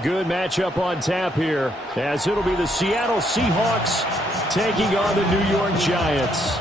Good matchup on tap here, as it'll be the Seattle Seahawks taking on the New York Giants.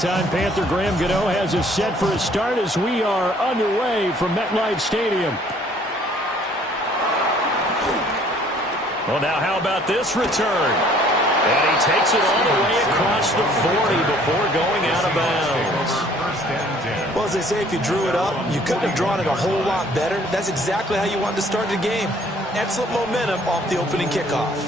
Time Panther Graham Gano has us set for a start as we are underway from MetLife Stadium. Well, now how about this return? And he takes it all the way across the 40 before going out of bounds. Well, as they say, if you drew it up, you couldn't have drawn it a whole lot better. That's exactly how you wanted to start the game. Excellent momentum off the opening kickoff.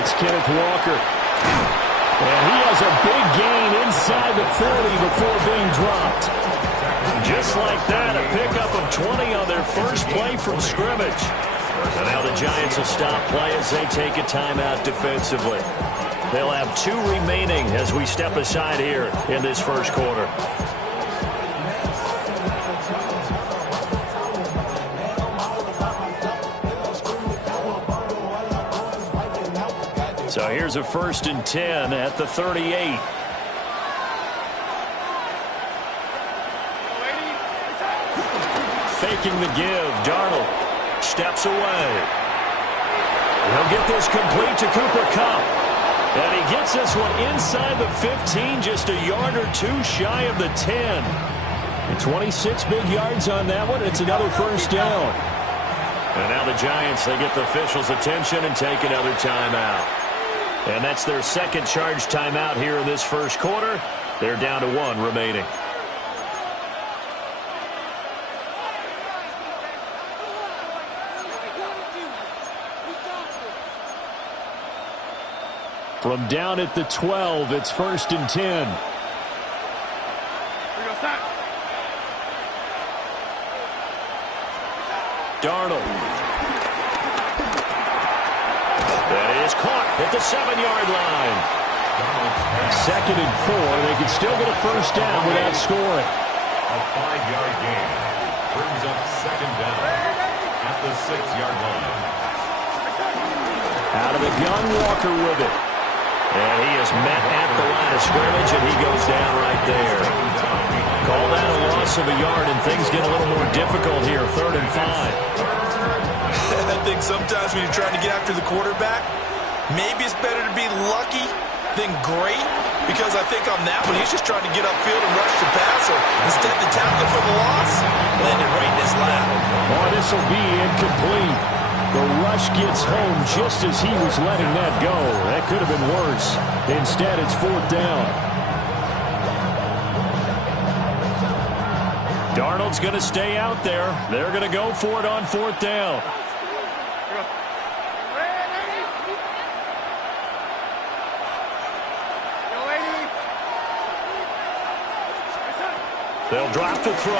It's Kenneth Walker. And he has a big gain inside the 40 before being dropped. Just like that, a pickup of 20 on their first play from scrimmage. And now the Giants will stop play as they take a timeout defensively. They'll have 2 remaining as we step aside here in this first quarter. So here's a 1st and 10 at the 38. Faking the give. Darnold steps away. He'll get this complete to Cooper Kupp. And he gets this one inside the 15, just a yard or 2 shy of the 10. And 26 big yards on that one. It's another first down. And now the Giants, they get the officials' attention and take another timeout. And that's their second charge timeout here in this first quarter. They're down to 1 remaining. From down at the 12, it's 1st and 10. Darnold. That is caught at the 7-yard line. 2nd and 4. They can still get a first down without scoring. A 5-yard gain brings up 2nd down at the 6-yard line. Out of the gun, Walker with it. And he is met at the line of scrimmage, and he goes down right there. Call that a loss of a yard, and things get a little more difficult here. 3rd and 5. I think sometimes when you're trying to get after the quarterback, maybe it's better to be lucky than great, because I think on that one, he's just trying to get upfield and rush the passer. Instead, the tackle for the loss landed right in his lap. Oh, this will be incomplete. The rush gets home just as he was letting that go. That could have been worse. Instead, it's 4th down. Darnold's going to stay out there. They're going to go for it on 4th down. They'll drop the throw.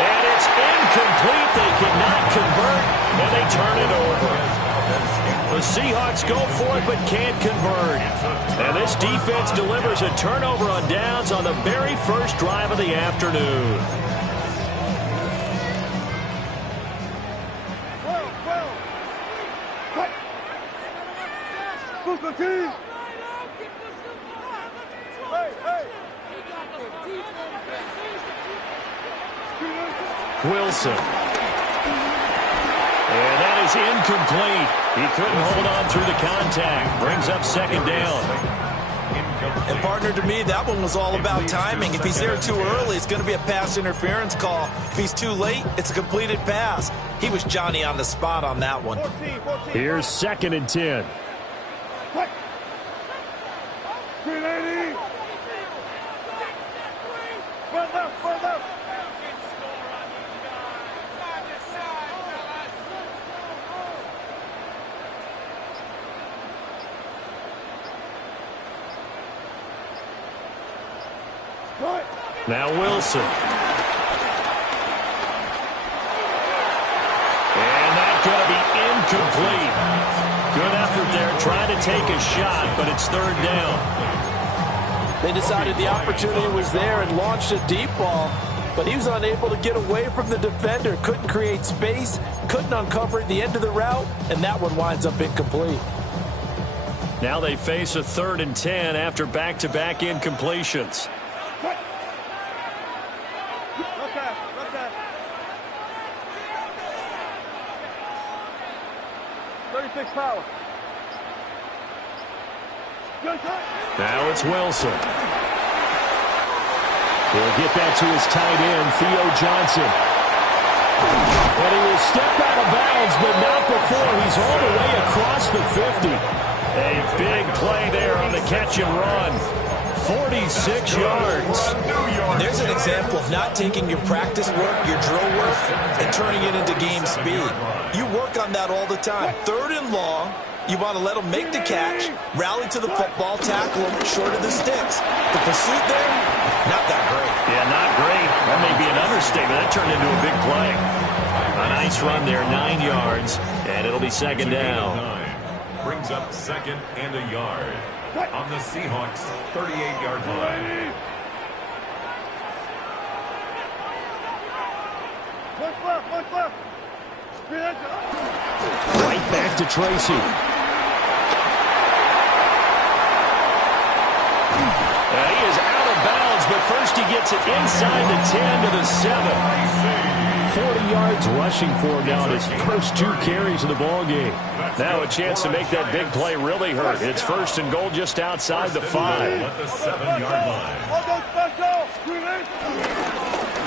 And it's incomplete. They cannot convert, and they turn it over. The Seahawks go for it but can't convert. And this defense delivers a turnover on downs on the very first drive of the afternoon. Wilson. And that is incomplete. He couldn't hold on through the contact. Brings up 2nd down. And partner, to me, that one was all about timing. If he's there too early, it's going to be a pass interference call. If he's too late, it's a completed pass. He was Johnny on the spot on that one. Here's 2nd and 10. Now Wilson. And that's going to be incomplete. Good effort there trying to take a shot, but it's third down. They decided the opportunity was there and launched a deep ball, but he was unable to get away from the defender. Couldn't create space, couldn't uncover at the end of the route, and that one winds up incomplete. Now they face a 3rd and 10 after back-to-back incompletions. 36 power. Now it's Wilson. He'll get that to his tight end, Theo Johnson. And he will step out of bounds, but not before. He's all the way across the 50. A big play there on the catch and run. 46 yards. There's an example of not taking your practice work, your drill work, and turning it into game speed. You work on that all the time. 3rd and long, you want to let them make the catch, rally to the football, tackle them short of the sticks. The pursuit there, not that great. Yeah, not great. That may be an understatement. That turned into a big play. A nice run there, 9 yards, and it'll be second down. Brings up 2nd and a yard on the Seahawks 38-yard line. What's left? Right back to Tracy. He is out of bounds, but first he gets it inside the 10 to the 7. 40 yards rushing for him now in his first 2 carries of the ball game. Now a chance to make that big play really hurt. It's 1st and goal just outside the 5. At the 7-yard line.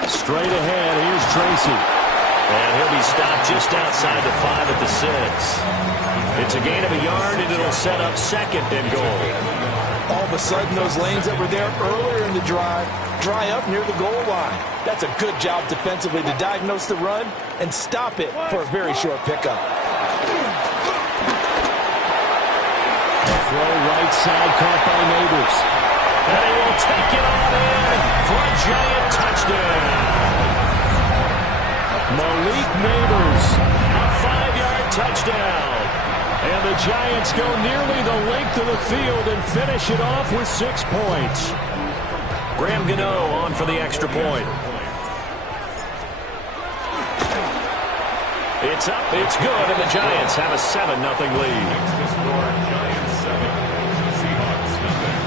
Straight ahead, here's Tracy. And he'll be stopped just outside the 5 at the 6. It's a gain of a yard, and it'll set up 2nd and goal. All of a sudden, those lanes that were there earlier in the drive dry up near the goal line. That's a good job defensively to diagnose the run and stop it for a very short pickup. Throw right side caught by Neighbors. And he will take it on in for a giant touchdown. Malik Neighbors, a 5-yard touchdown. And the Giants go nearly the length of the field and finish it off with 6 points. Graham Gano on for the extra point. It's up, it's good, and the Giants have a 7-0 lead. The score, Giants 7, Seahawks nothing.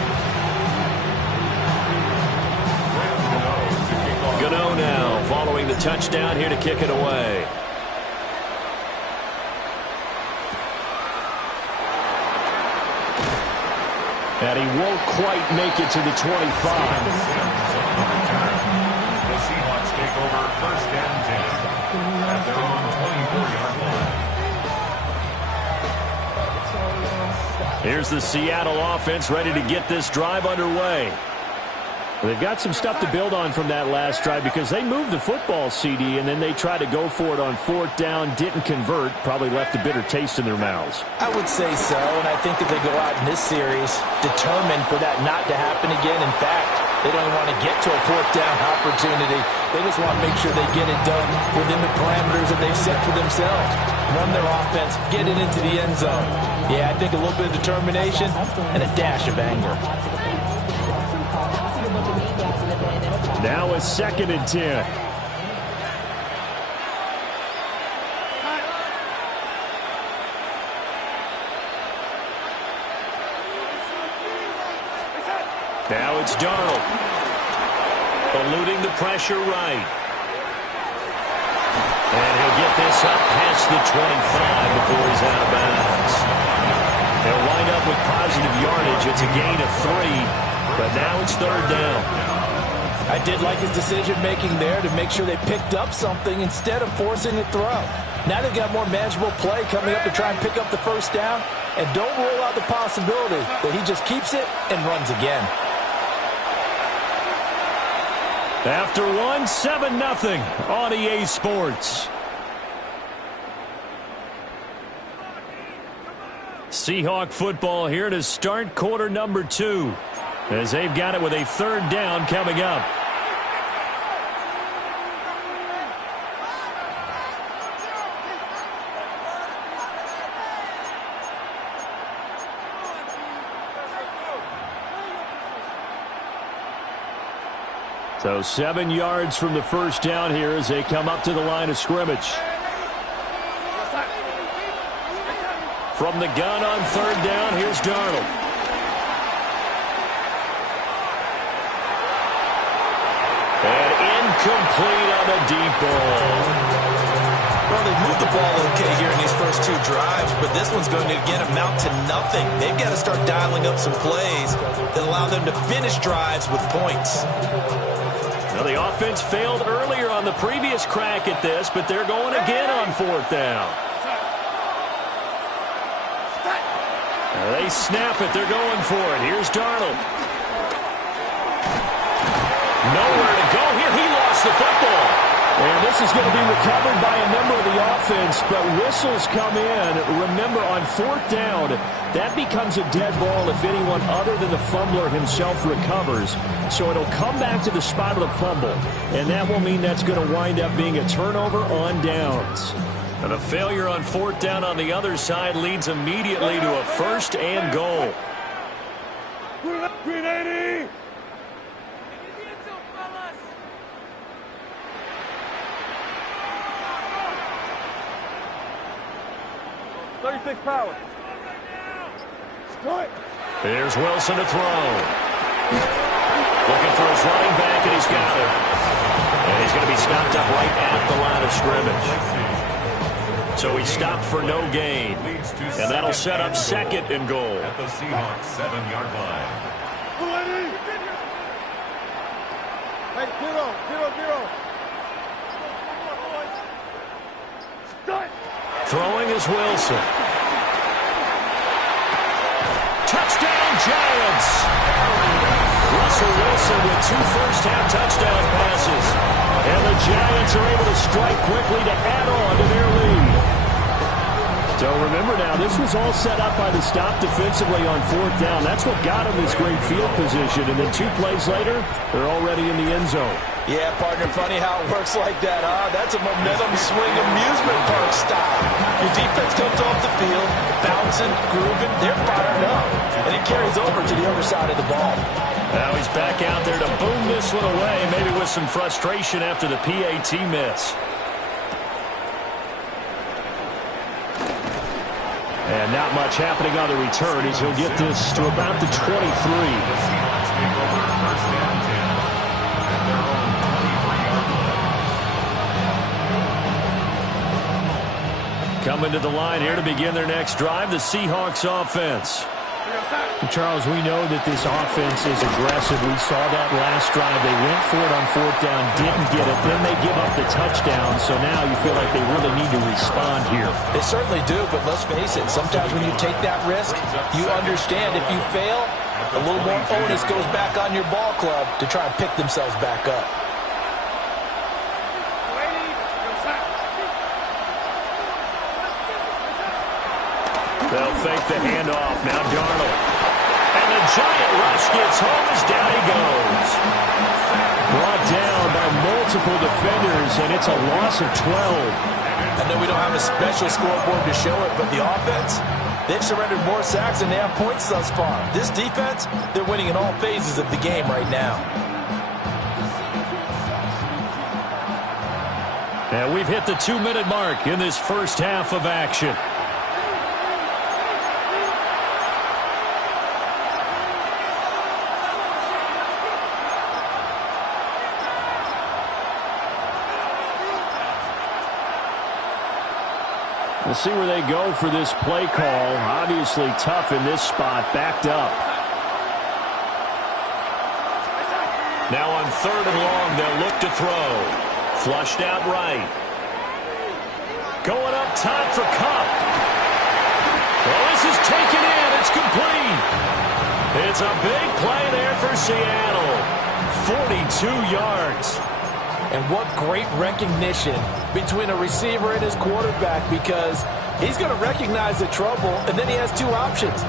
Gano now following the touchdown here to kick it away. And he won't quite make it to the 25. The Seahawks take over 1st and 10 at their own 24-yard line. Here's the Seattle offense ready to get this drive underway. They've got some stuff to build on from that last drive because they moved the football, CD, and then they tried to go for it on 4th down, didn't convert, probably left a bitter taste in their mouths. I would say so, and I think that they go out in this series determined for that not to happen again. In fact, they don't want to get to a 4th down opportunity. They just want to make sure they get it done within the parameters that they've set for themselves. Run their offense, get it into the end zone. Yeah, I think a little bit of determination and a dash of anger. Now a 2nd and 10. Now it's Darnold. Eluding the pressure right. And he'll get this up past the 25 before he's out of bounds. They'll wind up with positive yardage. It's a gain of 3, but now it's 3rd down. I did like his decision-making there to make sure they picked up something instead of forcing a throw. Now they've got more manageable play coming up to try and pick up the 1st down, and don't rule out the possibility that he just keeps it and runs again. After 7-0 on EA Sports. Seahawk football here to start quarter number 2. as they've got it with a 3rd down coming up. So 7 yards from the 1st down here as they come up to the line of scrimmage. From the gun on 3rd down, here's Darnold. And incomplete on the deep ball. Well, they've moved the ball okay here in these first 2 drives, but this one's going to again amount to nothing. They've got to start dialing up some plays that allow them to finish drives with points. Now, the offense failed earlier on the previous crack at this, but they're going again on 4th down. They snap it. They're going for it. Here's Darnold. Nowhere to go here. He lost the football. And this is going to be recovered by a member of the offense, but whistles come in. Remember, on 4th down, that becomes a dead ball if anyone other than the fumbler himself recovers. So it'll come back to the spot of the fumble, and that will mean that's going to wind up being a turnover on downs. And a failure on 4th down on the other side leads immediately to a 1st and goal. Green 80! £36. There's Wilson to throw. Looking for his running back, and he's got it. And he's going to be stopped up right at the line of scrimmage. So he stopped for no gain. And that'll set up 2nd and goal. At the Seahawks 7-yard line. Hey, 0-0-0. Throwing is Wilson. Touchdown, Giants! Russell Wilson with 2 first-half touchdown passes. And the Giants are able to strike quickly to add on to their lead. So remember now, this was all set up by the stop defensively on 4th down. That's what got them this great field position. And then 2 plays later, they're already in the end zone. Yeah, partner, funny how it works like that, huh? That's a momentum swing amusement park style. Your defense comes off the field, bouncing, grooving, they're fired up. And it carries over to the other side of the ball. Now he's back out there to boom this one away, maybe with some frustration after the PAT miss. And not much happening on the return as he'll get this to about the 23. The Seahawks take over 1st and 10 at their own 23-yard line. Coming to the line here to begin their next drive, the Seahawks offense. Charles, we know that this offense is aggressive. We saw that last drive. They went for it on 4th down, didn't get it. Then they give up the touchdown. So now you feel like they really need to respond here. They certainly do, but let's face it. Sometimes when you take that risk, you understand if you fail, a little more onus goes back on your ball club to try and pick themselves back up. They'll fake the handoff. Now Darnold. And the giant rush gets home as down he goes. Brought down by multiple defenders, and it's a loss of 12. I know we don't have a special scoreboard to show it, but the offense, they've surrendered more sacks than they have points thus far. This defense, they're winning in all phases of the game right now. And we've hit the 2-minute mark in this first half of action. We'll see where they go for this play call. Obviously tough in this spot, backed up. Now on 3rd and long, they'll look to throw. Flushed out right. Going up top for Cup. Well, this is taken in. It's complete. It's a big play there for Seattle. 42 yards. And what great recognition between a receiver and his quarterback, because he's going to recognize the trouble, and then he has 2 options.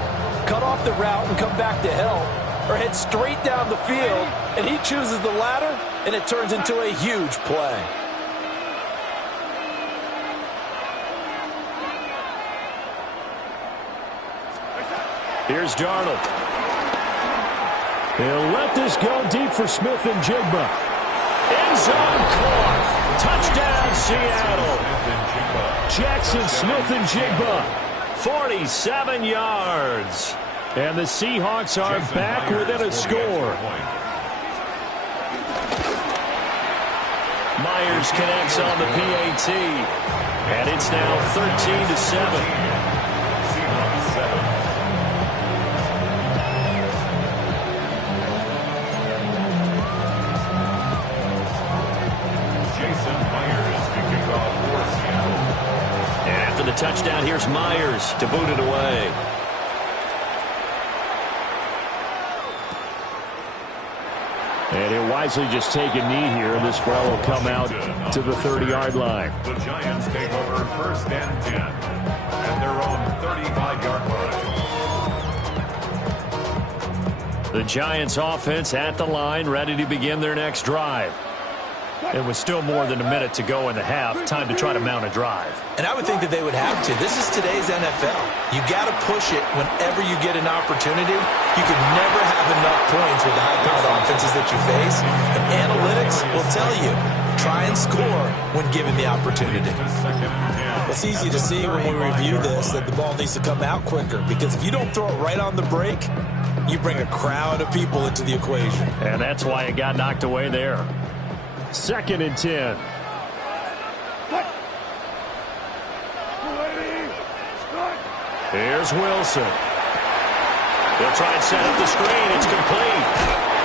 Cut off the route and come back to help, or head straight down the field, and he chooses the latter, and it turns into a huge play. Here's Darnold. He'll let this go deep for Smith and Jigba. End zone caught. Touchdown, Seattle. Jackson Smith and Jigba. 47 yards. And the Seahawks are back within a score. Myers connects on the PAT. And it's now 13-7. Seahawks 7. The touchdown, here's Myers to boot it away. And he'll wisely just take a knee here, and this ball will come out to the 30-yard line. The Giants take over 1st and 10 at their own 35-yard line. The Giants offense at the line, ready to begin their next drive. It was still more than a minute to go in the half. Time to try to mount a drive. And I would think that they would have to. This is today's NFL. You got to push it whenever you get an opportunity. You can never have enough points with the high-powered offenses that you face. And analytics will tell you, try and score when given the opportunity. It's easy to see when we review this that the ball needs to come out quicker, because if you don't throw it right on the break, you bring a crowd of people into the equation. And that's why it got knocked away there. 2nd and 10. Here's Wilson. They'll try and set up the screen. It's complete.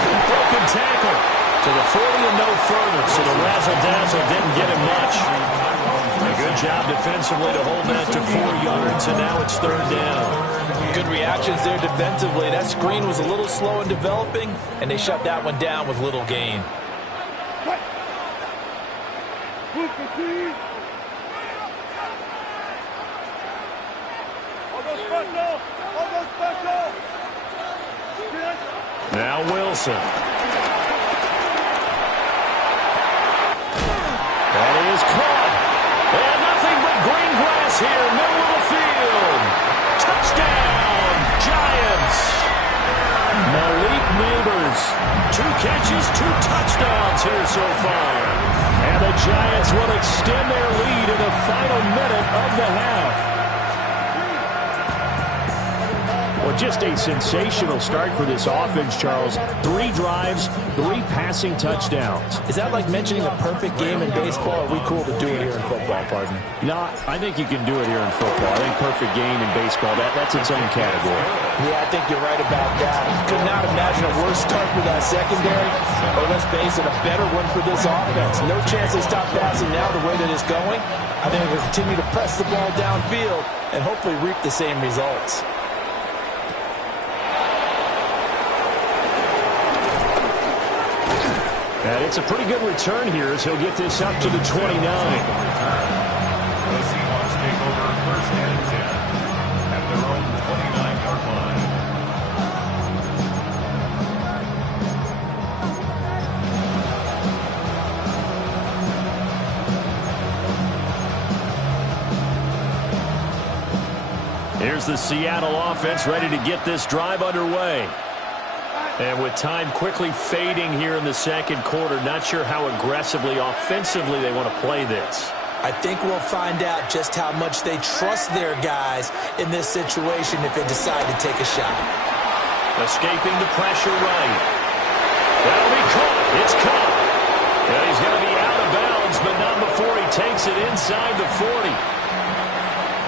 Broken tackle to the 40 and no further. So the razzle-dazzle didn't get him much. A good job defensively to hold that to 4 yards, and now it's 3rd down. Good reactions there defensively. That screen was a little slow in developing, and they shut that one down with little gain. Now Wilson. That is caught. And nothing but green grass here, middle of the field. Touchdown, Giants. Malik Neighbors. 2 catches, 2 touchdowns here so far. And the Giants will extend their lead in the final minute of the half. Well, just a sensational start for this offense, Charles. 3 drives, 3 passing touchdowns. Is that like mentioning a perfect game in baseball, or are we cool to do it here in football, partner? No, I think you can do it here in football. I think perfect game in baseball, that's its own category. Yeah, I think you're right about that. Could not imagine a worse start for that secondary, or let's face it, a better one for this offense. No chance they stop passing now the way that it's going. I think they'll continue to press the ball downfield and hopefully reap the same results. And it's a pretty good return here as he'll get this up to the 29. The Seahawks take over 1st and 10 at their own 29-yard line. Here's the Seattle offense ready to get this drive underway. And with time quickly fading here in the 2nd quarter, not sure how aggressively, offensively they want to play this. I think we'll find out just how much they trust their guys in this situation if they decide to take a shot. Escaping the pressure right. That'll be caught. It's caught. And he's going to be out of bounds, but not before he takes it inside the 40.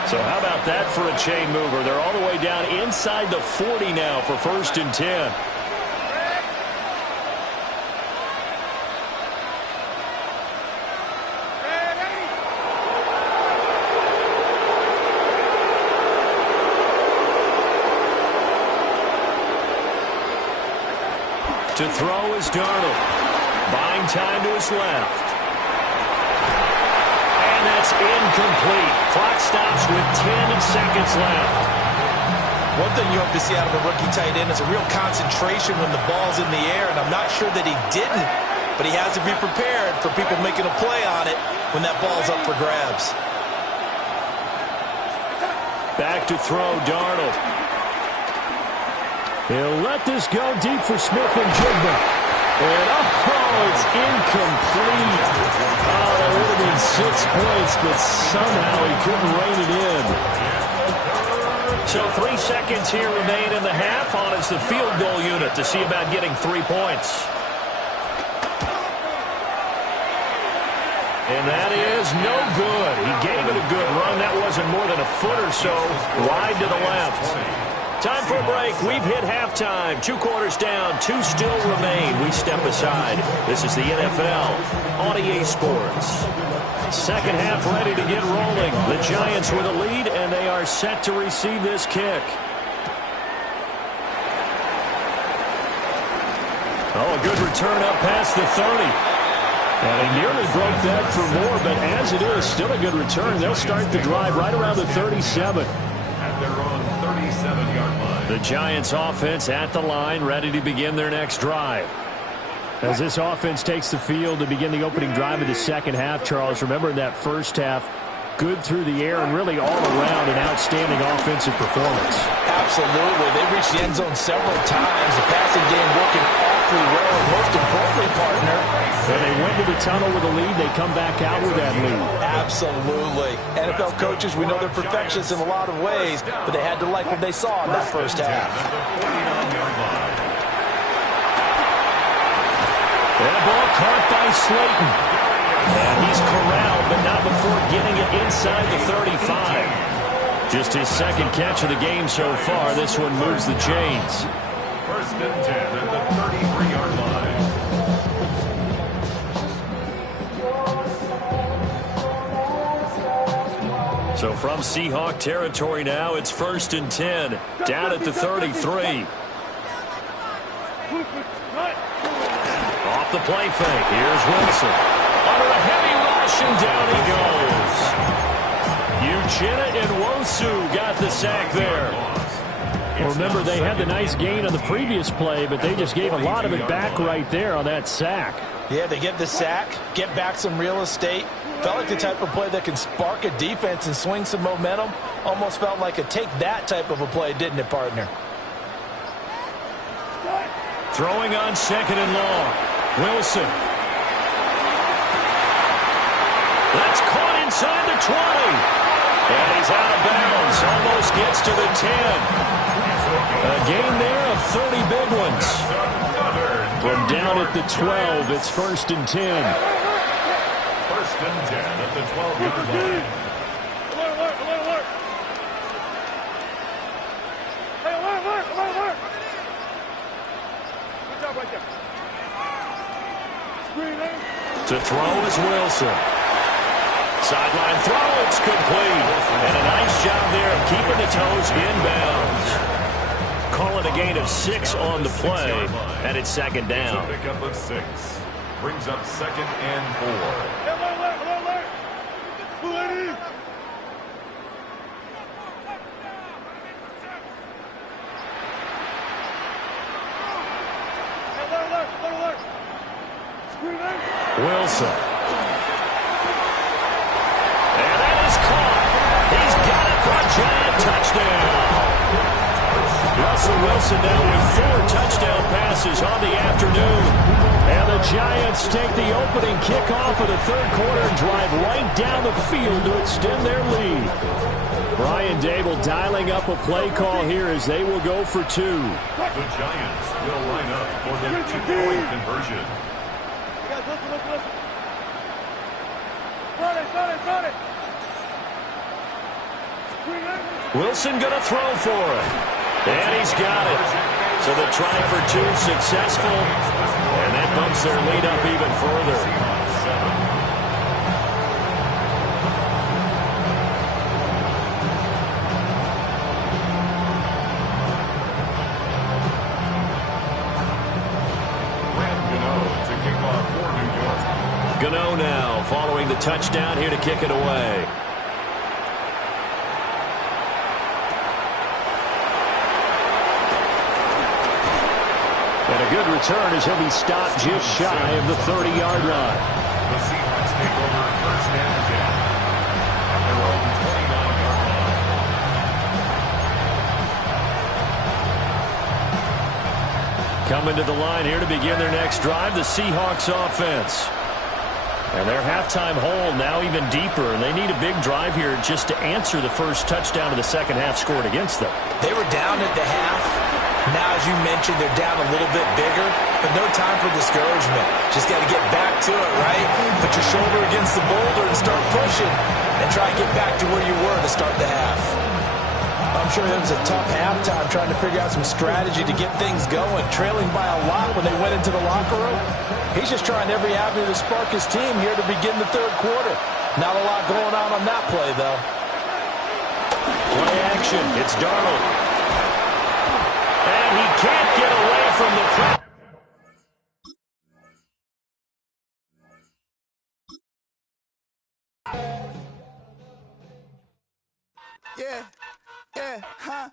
So how about that for a chain mover? They're all the way down inside the 40 now for 1st and 10. To throw is Darnold. Buying time to his left. And that's incomplete. Clock stops with 10 seconds left. One thing you hope to see out of a rookie tight end is a real concentration when the ball's in the air, and I'm not sure that he didn't, but he has to be prepared for people making a play on it when that ball's up for grabs. Back to throw, Darnold. He'll let this go deep for Smith and Jigba. And, it's incomplete. Oh, that would have been 6 points, but somehow he couldn't rein it in. So 3 seconds here remain in the half. On is the field goal unit to see about getting 3 points. And that is no good. He gave it a good run. That wasn't more than a foot or so wide to the left. Time for a break. We've hit halftime. 2 quarters down. 2 still remain. We step aside. This is the NFL on EA Sports. Second half ready to get rolling. The Giants with a lead, and they are set to receive this kick. Oh, a good return up past the 30. And he nearly broke that for more, but as it is, still a good return. They'll start the drive right around the 37. At their own 37-yard line. The Giants offense at the line, ready to begin their next drive. As this offense takes the field to begin the opening drive of the second half, Charles, remember in that first half, good through the air and really all around an outstanding offensive performance. Absolutely. They reached the end zone several times. The passing game working awfully well. And most importantly, partner, when they went to the tunnel with a lead, they come back out with that lead. Absolutely. NFL coaches, we know they're perfectionists in a lot of ways, but they had to like what they saw in that first half. And a ball caught by Slayton. And he's corralled, but not before getting it inside the 35. Just his second catch of the game so far. This one moves the chains. First and 10 at the 33-yard line. So from Seahawk territory now, it's first and 10. Down at the 33. Off the play fake. Here's Wilson. Under a heavy rush, and down he goes. Uchenna and Nwosu got the sack there. Well, remember, they had the nice gain on the previous play, but they just gave a lot of it back right there on that sack. Yeah, they get the sack, get back some real estate. Felt like the type of play that can spark a defense and swing some momentum. Almost felt like a take that type of a play, didn't it, partner? Throwing on second and long. Wilson. That's caught inside the 20. And he's out of bounds. Almost gets to the 10. A gain there of 30 big ones. From down at the 12, it's first and 10. First and 10 at the 12-yard line. Alert. Hey, alert. Good job right there. Screen. To throw is Wilson. Sideline throw, it's complete. And a nice job there of keeping the toes inbounds. Calling a gain of 6 on the play, and it's second down. It's a pickup of 6. Brings up second and 4. Alert. Alert. Wilson. And that is caught. He's got it for a giant touchdown. Russell Wilson now with 4 touchdown passes on the afternoon. And the Giants take the opening kickoff of the third quarter and drive right down the field to extend their lead. Brian Dable dialing up a play call here as they will go for 2. The Giants will line up for the 2-point conversion. Guys, listen. Got it. Wilson going to throw for it. And he's got it. So the try for 2 successful. And that bumps their lead up even further. Gano now following the touchdown here to kick it away. And a good return as he'll be stopped just shy of the 30-yard line. The Seahawks take over first and 10 at their own 29-yard line. Coming to the line here to begin their next drive, the Seahawks offense. And their halftime hole now even deeper, and they need a big drive here just to answer the first touchdown of the second half scored against them. They were down at the half. Now, as you mentioned, they're down a little bit bigger, but no time for discouragement. Just got to get back to it, right? Put your shoulder against the boulder and start pushing, and try to get back to where you were to start the half. I'm sure it was a tough halftime trying to figure out some strategy to get things going, trailing by a lot when they went into the locker room. He's just trying every avenue to spark his team here to begin the third quarter. Not a lot going on that play, though. Play action. It's Darnold. And he can't get away from the press. Yeah, huh?